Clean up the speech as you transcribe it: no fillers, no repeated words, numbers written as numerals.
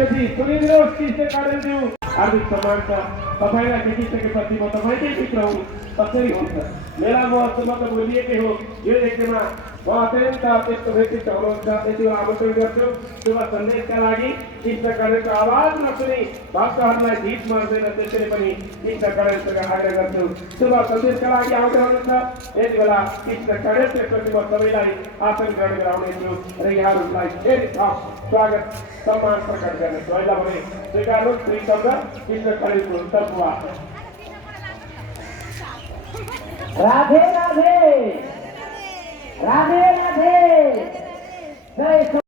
कधी सुनिर्दोष किसे काढून देऊ हार्दिक समानता तपाईँलाई त्यति सकेपछि म तपाईँकै मित्र हुँ कसरी हुन्छ मेला महोत्सवमा त बोलिएकै हो यो एकमा म अत्यन्त त्यस्तो व्यक्तित्व हुनुहुन्छ यति बेला आमन्त्रण गर्छु शुभ सन्देशका लागि कृष्ण गणेशको आवाज नसुनी भक्तहरूलाई गीत मार्दैन त्यसरी पनि कृष्ण गणेशसँग आग्रह गर्छु शुभ सन्देशका लागि आउँदै हुनुहुन्छ यति बेला कृष्ण गणेश त्यसपछि म सबैलाई आसन ग्रहण गराउनेछु र यहाँहरूलाई फेरि थप स्वागत सम्मान प्रकट गर्नेछु अहिले भने स्वीकार्नु श्री शब्द कृष्ण गणेशको तर्फबाट राधे राधे राधे राधे जय